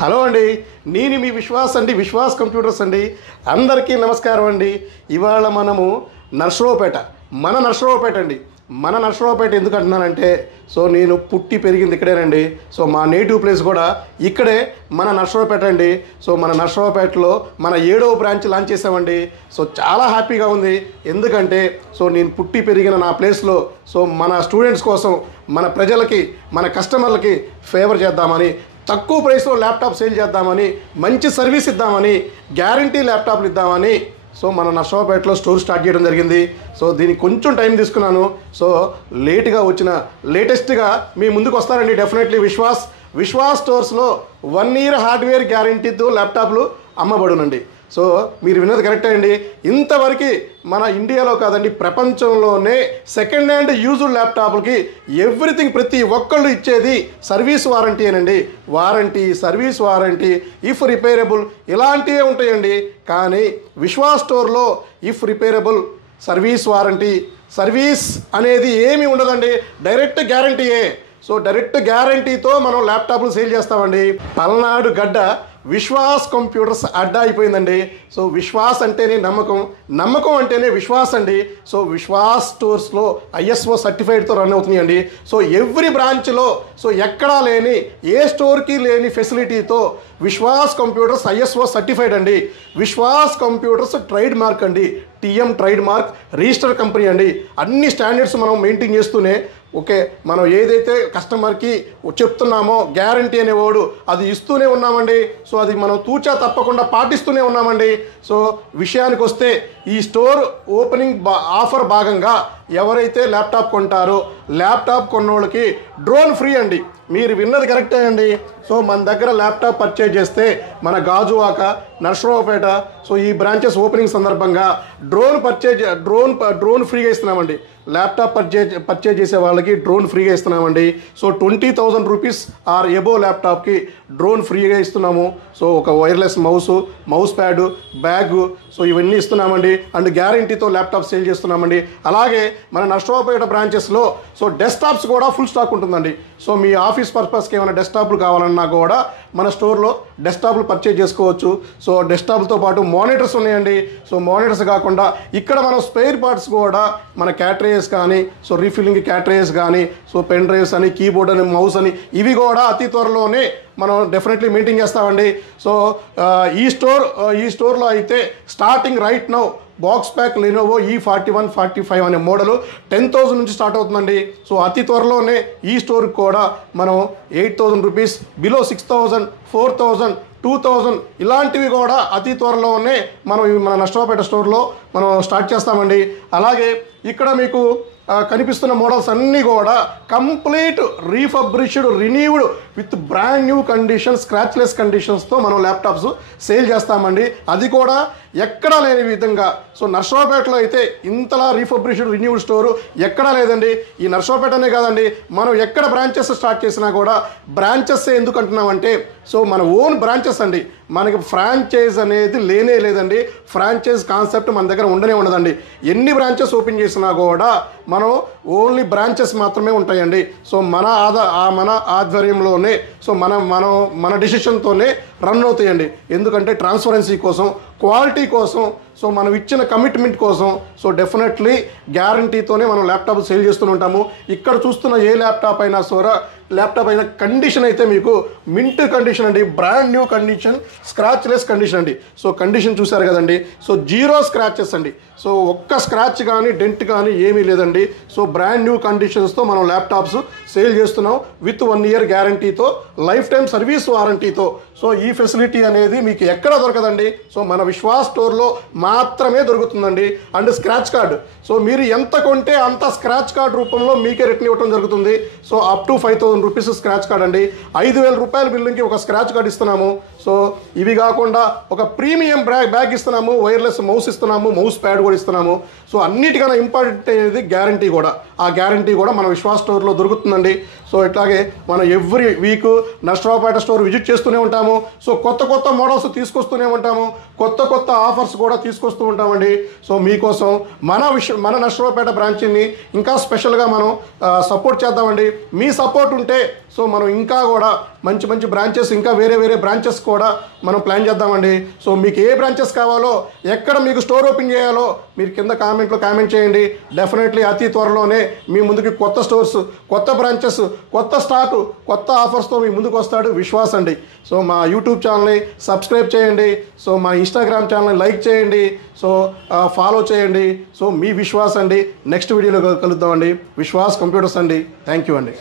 Hello అండి, నేను మీ విశ్వాస్ అండి, విశ్వాస్ కంప్యూటర్స్ అండి. అందరికీ నమస్కారం అండి. ఇవాళ మనము నర్సరావుపేట, మన నర్సరావుపేట అండి. మన నర్సరావుపేట ఎందుకు అంటున్నానంటే, నేను పుట్టి పెరిగింది ఇక్కడేనండి. మా నేటివ్ ప్లేస్ కూడా ఇక్కడే, మన నర్సరావుపేట అండి. మన నర్సరావుపేటలో మన 7వ బ్రాంచ్ లాంచ్ చేసామండి. చాలా హ్యాపీగా ఉంది. ఎందుకంటే నేను పుట్టి పెరిగిన నా ప్లేస్లో మన స్టూడెంట్స్ కోసం, మన ప్రజలకి, మన కస్టమర్లకి ఫేవర్ చేద్దామని, తక్కువ ప్రైస్లో ల్యాప్టాప్ సేల్ చేద్దామని, మంచి సర్వీస్ ఇద్దామని, గ్యారంటీ ల్యాప్టాప్లు ఇద్దామని మన నర్సరావుపేటలో స్టోర్ స్టార్ట్ చేయడం జరిగింది. దీనికి కొంచెం టైం తీసుకున్నాను. లేట్గా వచ్చిన లేటెస్ట్గా మీ ముందుకు వస్తారండి డెఫినెట్లీ. విశ్వాస్ స్టోర్స్లో 1 year హార్డ్వేర్ గ్యారంటీతో ల్యాప్టాప్లు అమ్మబడునండి. మీరు విన్నది కరెక్టే అండి. ఇంతవరకు మన ఇండియాలో కాదండి, ప్రపంచంలోనే సెకండ్ హ్యాండ్ యూజ్డ్ ల్యాప్టాప్లకి ఎవ్రీథింగ్, ప్రతి ఒక్కళ్ళు ఇచ్చేది సర్వీస్ వారంటీ అనండి. Warranty, service warranty, if repairable ఇలాంటివే ఉంటాయండి. కానీ విశ్వాస్ స్టోర్లో if repairable, service warranty, service అనేది ఏమీ ఉండదండి. డైరెక్ట్ గ్యారంటీయే. డైరెక్ట్ గ్యారంటీతో మనం ల్యాప్టాప్లు సేల్ చేస్తామండి. పల్నాడు గడ్డ విశ్వాస్ కంప్యూటర్స్ అడ్డా అయిపోయిందండి. విశ్వాస్ అంటేనే నమ్మకం, నమ్మకం అంటేనే విశ్వాస్ అండి. విశ్వాస్ స్టోర్స్లో ISO సర్టిఫైడ్తో రన్ అవుతున్నాయండి. ఎవ్రీ బ్రాంచ్లో ఎక్కడా లేని, ఏ స్టోర్కి లేని ఫెసిలిటీతో విశ్వాస్ కంప్యూటర్స్ ISO సర్టిఫైడ్ అండి. విశ్వాస్ కంప్యూటర్స్ ట్రేడ్ మార్క్ అండి, TM trade mark, register company అండి. అన్ని స్టాండర్డ్స్ మనం మెయింటైన్ చేస్తూనే, మనం ఏదైతే కస్టమర్కి చెప్తున్నామో గ్యారంటీ అనేవాడు అది ఇస్తూనే ఉన్నామండి. అది మనం తూచా తప్పకుండా పాటిస్తూనే ఉన్నామండి. విషయానికి వస్తే, ఈ స్టోర్ ఓపెనింగ్ ఆఫర్ భాగంగా ఎవరైతే ల్యాప్టాప్ కొంటారో, ల్యాప్టాప్ కొన్నోళ్ళకి డ్రోన్ ఫ్రీ అండి. మీరు విన్నది కరెక్టే అండి. మన దగ్గర ల్యాప్టాప్ పర్చేజ్ చేస్తే మన గాజువాక, నర్సరావుపేట ఈ బ్రాంచెస్ ఓపెనింగ్ సందర్భంగా డ్రోన్ ఫ్రీగా ఇస్తున్నామండి. ల్యాప్టాప్ పర్చేజ్ చేసే వాళ్ళకి డ్రోన్ ఫ్రీగా ఇస్తున్నామండి. 20,000 రూపీస్ ఆర్ ఎబో ల్యాప్టాప్కి డ్రోన్ ఫ్రీగా ఇస్తున్నాము. ఒక వైర్లెస్ మౌస్ ప్యాడ్, బ్యాగ్ ఇవన్నీ ఇస్తున్నామండి. అండ్ గ్యారంటీతో ల్యాప్టాప్ సేల్ చేస్తున్నామండి. అలాగే మన నర్సరావుపేట బ్రాంచెస్లో డెస్క్టాప్స్ కూడా ఫుల్ స్టాక్ ఉంటుందండి. మీ ఆఫీస్ పర్పస్కి ఏమైనా డెస్క్టాప్లు కావాలన్నా కూడా మన స్టోర్లో డెస్క్టాప్లు పర్చేజ్ చేసుకోవచ్చు. డెస్క్టాప్లతో పాటు మానిటర్స్ ఉన్నాయండి. మానిటర్స్ కాకుండా ఇక్కడ మనం స్పేర్ పార్ట్స్ కూడా, మన క్యాట్రేజెస్ కానీ, రీఫిల్లింగ్ క్యాట్రేజెస్ కానీ, పెన్ డ్రైవ్స్ అని, కీబోర్డ్ అని, మౌస్ అని, ఇవి కూడా అతి త్వరలోనే మనం డెఫినెట్లీ మెయింటైన్ చేస్తామండి. ఈ స్టోర్లో అయితే starting right now box pack Lenovo E41, 45 అనే మోడలు 10,000 నుంచి స్టార్ట్ అవుతుందండి. అతి త్వరలోనే ఈ స్టోర్కి కూడా మనం 8,000 రూపీస్, బిలో 6,000, 4,000, 2,000 ఇలాంటివి కూడా అతి త్వరలోనే మన నర్సరావుపేట స్టోర్లో మనం స్టార్ట్ చేస్తామండి. అలాగే ఇక్కడ మీకు కనిపిస్తున్న మోడల్స్ అన్నీ కూడా complete refurbished, renewed with brand new condition, scratchless కండిషన్స్తో మనం ల్యాప్టాప్స్ సేల్ చేస్తామండి. అది కూడా ఎక్కడా లేని విధంగా. నర్సరావుపేటలో అయితే ఇంతలా రీఫబ్రిష్డ్, రిన్యూడ్ స్టోరు ఎక్కడా లేదండి. ఈ నర్సరావుపేటనే కాదండి, మనం ఎక్కడ బ్రాంచెస్ స్టార్ట్ చేసినా కూడా, బ్రాంచెస్ ఎందుకు అంటున్నామంటే మన ఓన్ బ్రాంచెస్ అండి. మనకి ఫ్రాంచైజ్ అనేది లేనే లేదండి. ఫ్రాంచైజ్ కాన్సెప్ట్ మన దగ్గర ఉండనే ఉండదండి. ఎన్ని బ్రాంచెస్ ఓపెన్ చేసినా కూడా మనం ఓన్లీ బ్రాంచెస్ మాత్రమే ఉంటాయండి. మన ఆధ్వర్యంలోనే మన డిసిషన్తోనే రన్ అవుతాయండి. ఎందుకంటే ట్రాన్స్పరెన్సీ కోసం, క్వాలిటీ కోసం, మనం ఇచ్చిన కమిట్మెంట్ కోసం డెఫినెట్లీ గ్యారంటీతోనే మనం ల్యాప్టాప్ సేల్ చేస్తూ ఉంటాము. ఇక్కడ చూస్తున్న ఏ ల్యాప్టాప్ అయినా కండిషన్ అయితే మీకు మింట్ కండిషన్ అండి, brand new condition, scratchless condition అండి. కండిషన్ చూసారు కదండి. 0 స్క్రాచెస్ అండి. ఒక్క స్క్రాచ్ కానీ, డెంట్ కానీ ఏమీ లేదండి. బ్రాండ్ న్యూ కండిషన్స్తో మనం ల్యాప్టాప్స్ సేల్ చేస్తున్నాం విత్ 1 year గ్యారంటీతో, లైఫ్ టైం సర్వీస్ వారంటీతో. ఈ ఫెసిలిటీ అనేది మీకు ఎక్కడ దొరకదండి. మన విశ్వాస్ స్టోర్లో మాత్రమే దొరుకుతుందండి. అండ్ స్క్రాచ్ కార్డ్, మీరు ఎంత కొంటే అంత స్క్రాచ్ కార్డ్ రూపంలో మీకే రిటర్న్ ఇవ్వడం జరుగుతుంది. Up to 5,000 rupees scratch card అండి. 5,000 రూపాయల బిల్లుకి ఒక స్క్రాచ్ కార్డ్ ఇస్తున్నాము. ఇవి కాకుండా ఒక ప్రీమియం బ్యాగ్ ఇస్తున్నాము, వైర్లెస్ మౌస్ ఇస్తున్నాము, మౌస్ ప్యాడ్ కూడా ఇస్తున్నాము. అన్నిటికన్నా ఇంపార్టెంట్ అనేది గ్యారంటీ కూడా. ఆ గ్యారంటీ కూడా మన విశ్వాస్ స్టోర్లో దొరుకుతుందండి. ఇట్లాగే మనం every week Narasaraopet store visit చేస్తూనే ఉంటాము. కొత్త మోడల్స్ తీసుకొస్తూనే ఉంటాము, కొత్త ఆఫర్స్ కూడా తీసుకొస్తూ ఉంటామండి. మీకోసం మన నర్సరావుపేట బ్రాంచ్ని ఇంకా స్పెషల్గా మనం సపోర్ట్ చేద్దామండి. మీ సపోర్ట్ ఉంటే సో మనం ఇంకా కూడా మంచి మంచి బ్రాంచెస్, ఇంకా వేరే వేరే బ్రాంచెస్ కూడా మనం ప్లాన్ చేద్దామండి. సో మీకు ఏ బ్రాంచెస్ కావాలో, ఎక్కడ మీకు స్టోర్ ఓపెన్ చేయాలో మీరు కింద కామెంట్లో కామెంట్ చేయండి. డెఫినెట్లీ అతి త్వరలోనే మీ ముందుకి కొత్త స్టోర్స్, కొత్త బ్రాంచెస్, కొత్త స్టాకు, కొత్త ఆఫర్స్తో మీ ముందుకు వస్తాడు విశ్వాస్ అండి. సో మా యూట్యూబ్ ఛానల్ని సబ్స్క్రైబ్ చేయండి. సో మా ఇన్స్టాగ్రామ్ ఛానల్ని లైక్ చేయండి. సో ఫాలో చేయండి. సో మీ విశ్వాస్ అండి. నెక్స్ట్ వీడియోలో కలుద్దామండి. విశ్వాస్ కంప్యూటర్స్ అండి. థ్యాంక్ యూ అండి.